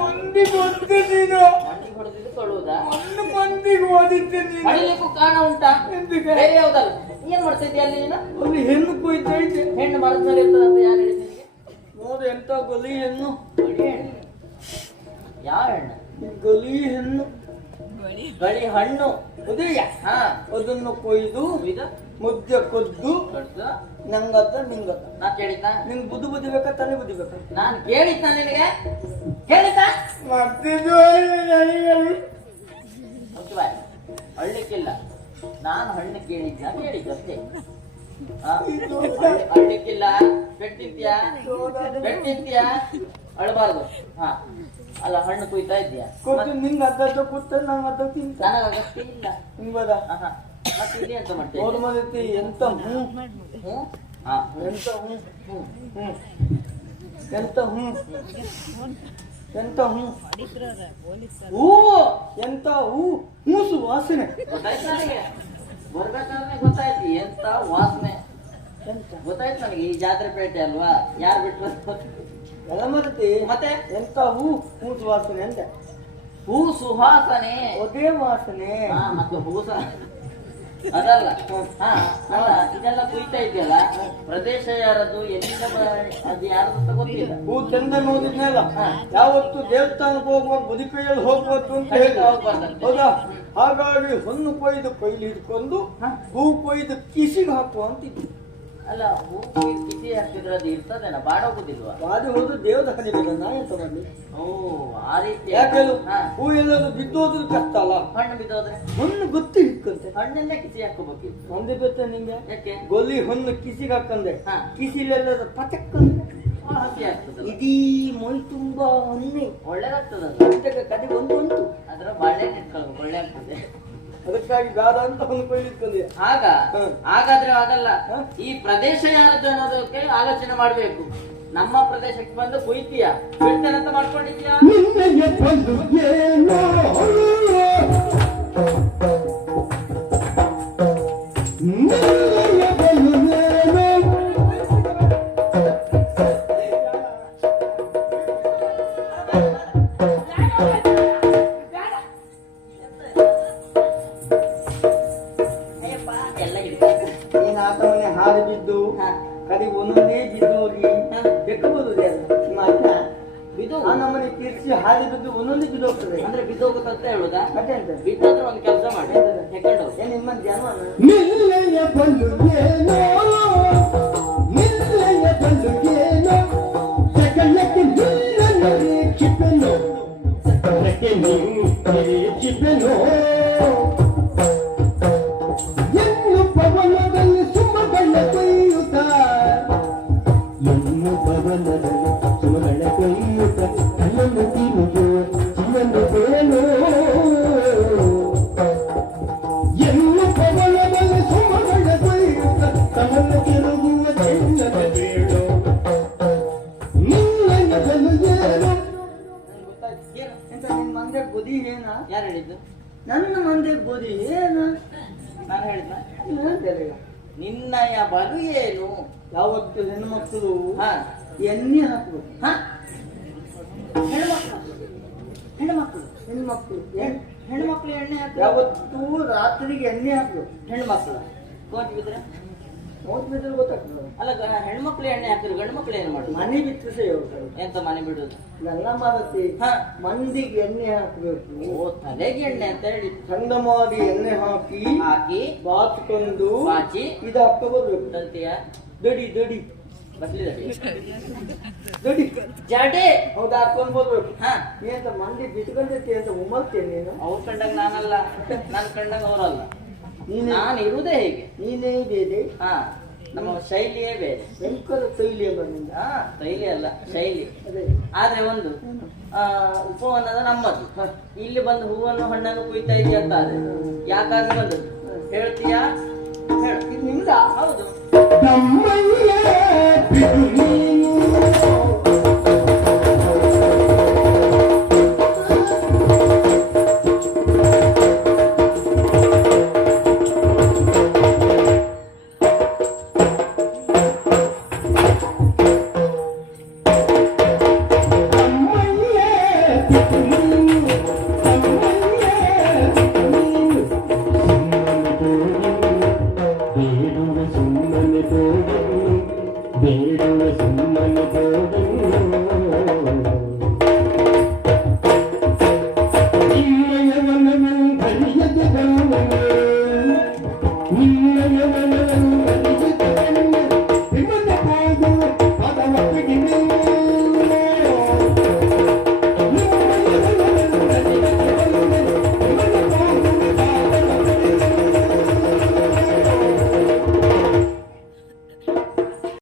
ಮಂದಿಗೆ ಹೊಡೆದೆ ನೀನು. ಮಂದಿಗೆ ಹೊಡೆದಿದ್ದು ತೊಳುವುದಾ? ಮಂದಿಗೆ ಓದಿದ್ದೆ ನೀನು. ಹೊಡಿಲಿಕ್ಕೂ ಕಾರಣ ಉಂಟಾ? ಬೇರೆ ಯಾವ್ದಲ್ಲ. ಏನ್ ಮಾಡ್ತಿದ್ಯಾ ಅಲ್ಲಿ ನೀನು? ಒಂದು ಹೆಣ್ಣು ಕೊಯ್ತಾ ಇದ್ದೆ. ಹೆಣ್ಣು ಮರದಲ್ಲಿ ಇರ್ತದೆ ಅಂತ ಯಾರು ಹೇಳಿದ ನಿನಗೆ? ನೋಡು ಎಂತ ಗಲಿ ಹೆಣ್ಣು. ಗಳಿ ಹೆಣ್ಣು? ಯಾವ ಹೆಣ್ಣು? ಗಲಿ ಹೆಣ್ಣು. ಗಳಿ ಹಣ್ಣು ಉದಯ. ಹಾ, ಅದನ್ನು ಕೊಯ್ದು ಇದು ಮುದ್ದೆ ಕೊದ್ದು ದೊಡ್ಡದು. ನಂಗತ್ತ ನಿಂಗತ್ತ. ನಾ ಕೇಳಿದ್ದ? ನಿಂಗೆ ಬುದ್ಧಿ ಬುದ್ಧಿ ಬೇಕಾ ತಲೆ ಬುದ್ಧಿ ಬೇಕಾ? ನಾನು ಕೇಳಿದ್ದ ನಿನಗೆ? ಕೇಳಿದ್ದ? ಮತ್ತಿದು ಅಳ್ಳಿಕ್ಕಿಲ್ಲ. ನಾನು ಹಣ್ಣು ಕೇಳಿದ್ದಷ್ಟೇ. ಅಳ್ಳಿಕ್ಕಿಲ್ಲ. ಬೆಟ್ಟಿದ್ಯಾ? ಅಳಬಾರ್ದು. ಹಾ, ಅಲ್ಲ ಹಣ್ಣು ಕುಯ್ತಾ ಇದ್ಯಾ? ಕೊಟ್ಟು ನಿಂಗೆ ಅರ್ಧ ಕೂತ ನಂಗೆ ಅರ್ಧ ತಿಂತ. ನನಗ ಅಗತ್ಯ ಇಲ್ಲ. ಹಿಂಗದ ಮತ್ತೆ ಇಲ್ಲಿ ಎಂತ ಮಾಡ್ತೇವೆ? ನೋಡ್ ಮದತಿ ಎಂತ ಹ್ಞೂ ಹಾ, ಎಂತ ಹ್ಞೂ ಎಂತ ಹ್ಞೂ ಎಂತ ಹ್ಞೂ ಹೂವು ಎಂತ ಹೂ ಹೂಸು ವಾಸನೆ. ಗೊತ್ತಾಯ್ತು ನನಗೆ. ಬರ್ಬೇಕಾದ್ರೆ ಗೊತ್ತಾಯ್ತು ಎಂತ ವಾಸನೆ. ಗೊತ್ತಾಯ್ತು ನನಗೆ. ಈ ಜಾತ್ರೆ ಪೇಟೆ ಅಲ್ವಾ? ಯಾರು ಬಿಟ್ರು ಎಲ್ಲ ಮದತಿ ಮತ್ತೆ ಎಂತ ಹೂ ಹೂಸು ವಾಸನೆ ಅಂತ. ಹೂ ಸುವಾಸನೆ. ಅದೇ ವಾಸನೆ. ಮತ್ತೆ ಹೂಸ ಅದಲ್ಲ. ಹಾ, ಅಲ್ಲ ಇದೆಲ್ಲ ಕುಯ್ತಾ ಇದೆಯಲ್ಲ, ಪ್ರದೇಶ ಯಾರದು, ಎಲ್ಲಿಂದ ಅದು ಯಾರದು ಅಂತ ಗೊತ್ತಿಲ್ಲ. ಹೂ ಚಂದ ನೋಡಿದ್ನಲ್ಲ. ಯಾವತ್ತು ದೇವಸ್ಥಾನಕ್ಕೆ ಹೋಗುವಾಗ ಬುದಿ ಕೈಯಲ್ಲಿ ಹೋಗ್ಬೋದು ಅಂತ ಹೇಳಿ ಹೌದಾ? ಹಾಗಾಗಿ ಹೊನ್ನು ಕೊಯ್ದು ಕೈಲಿ ಹಿಡ್ಕೊಂಡು ಹೂ ಕೊಯ್ದು ಕಿಸಿಗೆ ಹಾಕುವ ಅಂತಿದ್ದು. ಅಲ್ಲ, ಹೂ ಕಿಸಿ ಹಾಕಿದ್ರೆ ಅದು ಇರ್ತದೇನ? ಬಾಡೋಗುದಿಲ್ವಾ? ಬಾಡಿ ಹೋದ್ರು ದೇವದ ಕಲಿಬೇಕು. ನಾ ಎಂತ ಮಾಡಿ? ಓ, ಆ ರೀತಿ. ಯಾಕೆ ಹೂ ಎಲ್ಲಾದ್ರೂ ಬಿದ್ದೋದ್ರು ಕಷ್ಟ ಅಲ್ಲ. ಹಣ್ಣು ಬಿದ್ದೋದ್ರೆ ಹೊನ್ನು ಗೊತ್ತು ಹಿಡ್ಕಂತೆ. ಹಣ್ಣೆಲ್ಲ ಕಿಸಿ ಹಾಕೋಬೇಕಿತ್ತು. ಒಂದೇ ಗೊತ್ತ ನಿಂಗೆ? ಯಾಕೆ? ಗೊಲಿ ಹೊನ್ನು ಕಿಸಿಗೆ ಹಾಕಂದೆ. ಹಾ. ಕಿಸಿಲೆಲ್ಲ ಪಟಕ್ಕಂದೆ ಹಸಿ ಆಗ್ತದೆ. ಇದೀ ಮೈ ತುಂಬಾ ಹೊನ್ನೆ ಒಳ್ಳೇದಾಗ್ತದಲ್ಲ. ಕದೆ ಒಂದು ಉಂಟು. ಅದ್ರ ಬಾಳೆ ಇಟ್ಕೊಳ್ಬೇಕು, ಒಳ್ಳೆ ಆಗ್ತದೆ. ಅದಕ್ಕಾಗಿ ಗಾದ ಅಂತ ಹೊನ್ನು ಕೊಯ್ಲಿಕ್ಕಂದೆ. ಆಗ ಹಾಗಾದ್ರೆ ಆಗಲ್ಲ. ಈ ಪ್ರದೇಶ ಯಾರದ್ದು ಅನ್ನೋದಕ್ಕೆ ಆಲೋಚನೆ ಮಾಡ್ಬೇಕು. ನಮ್ಮ ಪ್ರದೇಶಕ್ಕೆ ಬಂದು ಕುಯ್ತೀಯ, ಬಿಡ್ತೇನಂತ ಮಾಡ್ಕೊಂಡಿದ್ಯಾ? ಹಾರಿ ಬಿದ್ದು ಕಡಿ ಒಂದೊಂದೇ ಬಿದ್ದೋಗಿ ಬೆಕ್ಕಬಹುದು. ಆ ನಮ್ಮನೆ ತೀರ್ಸಿ ಹಾರಿ ಬಿದ್ದು ಒಂದೊಂದೇ ಬಿದ್ದೋಗ್ತದೆ. ಅಂದ್ರೆ ಬಿದ್ದೋಗುತ್ತಂತ ಹೇಳುದಾ? ಮತ್ತೆ ಅಂತ ಬಿದ್ದಾದ್ರೆ ಒಂದು ಕೆಲಸ ಮಾಡಿ, ಹೆಕೊಂಡು ಏನ್ ನಿಮ್ಮ ಜನ ಮಂದೆ ಬುದಿ ಏನ? ಯಾರು ಹೇಳಿದ್ದು? ನನ್ನ ಮಂದೆ ಬುದಿ ಏನ? ನಾನು ಹೇಳಿದ್ನ? ಹೇಳ್ತೇನೆ. ನಿನ್ನಯ ಬಲು ಏನು? ಯಾವತ್ತು ಹೆಣ್ಮಕ್ಳು ಹಾ, ಎಣ್ಣೆ ಹಾಕ್ಬೇಕು. ಹಾ, ಹೆಣ್ಮಕ್ಳು ಹೆಣ್ಮಕ್ಳು ಹೆಣ್ಮಕ್ಳು ಹೆಣ್ಮಕ್ಳು ಎಣ್ಣೆ ಹಾಕಿ ಯಾವತ್ತು ರಾತ್ರಿಗೆ ಎಣ್ಣೆ ಹಾಕ್ಬೇಕು. ಹೆಣ್ಮಕ್ಳು ಕೋಟಿ ಬಿದ್ರೆ ಮೋಟ್ ಬಿದ್ರೆ ಗೊತ್ತಾಗ್ತದೆ. ಅಲ್ಲ, ಹೆಣ್ಮಕ್ಳು ಎಣ್ಣೆ ಹಾಕಿದ್ರು ಗಂಡು ಮಕ್ಳು ಏನು ಮಾಡುದು? ಮನೆ ಬಿಟ್ಟು ಹೇಳ್ತಾರೆ. ಎಂತ ಮನೆ ಬಿಡುದು? ಎಲ್ಲ ಮಾಡತ್ತೆ. ಹಾ, ಮಂದಿಗೆ ಎಣ್ಣೆ ಹಾಕಬೇಕು. ಓ, ತಲೆಗೆ ಎಣ್ಣೆ ಅಂತ ಹೇಳಿ ಚಂದ ಮಾಡಿ ಎಣ್ಣೆ ಹಾಕಿ ಬಾಚ್ಕೊಂಡು ಬಾಚಿ ಇದು ಹಾಕ ಬರ್ಬೇಕು. ತಂತಿಯ ದಡಿ ದಡಿ ಬಸ್ಲಿ ದಡಿ ಜಾಡೆ ಹೌದು ಹಾಕೊಂಡ್ ಬರ್ಬೇಕು. ಹಾ, ನೀ ಅಂತ ಮಂದಿ ಬಿಟ್ಕೊಂಡೈತಿ ಅಂತ ಉಮ್ಮಲ್ತೇನೆ ನೀನು. ಅವ್ರ ಕಂಡಾಗ ನಾನಲ್ಲ, ನನ್ನ ಕಂಡಾಗ ಅವರಲ್ಲ. ನೀನೇ ನಾನು ಇರುವುದೇ ಹೇಗೆ? ನೀನೇ ಬೇರೆ. ಹಾ, ನಮ್ಮ ಶೈಲಿಯೇ ಬೇರೆ. ಭಯಂಕರ ಶೈಲಿ ಅಲ್ಲ ನಿಂದ. ಹಾ, ಶೈಲಿ ಅಲ್ಲ, ಶೈಲಿ. ಅದೇ ಆದ್ರೆ ಒಂದು ಉಪವನದ ನಮ್ಮದು. ಇಲ್ಲಿ ಬಂದು ಹೂವನ್ನು ಹಣ್ಣನ್ನು ಕುಯ್ತಾ ಇದೆಯಾ ಅಂತ ಆದ್ರೆ ಯಾಕಾಗಿ ಬಂದದ್ದು ಹೇಳ್ತೀಯಾ? ಹೇಳು. ಇದು ನಿಮ್ದ? ಹೌದು. ಬೇಡುವೆ ಸುಮ್ಮನೆ ತೋಗನ್ನು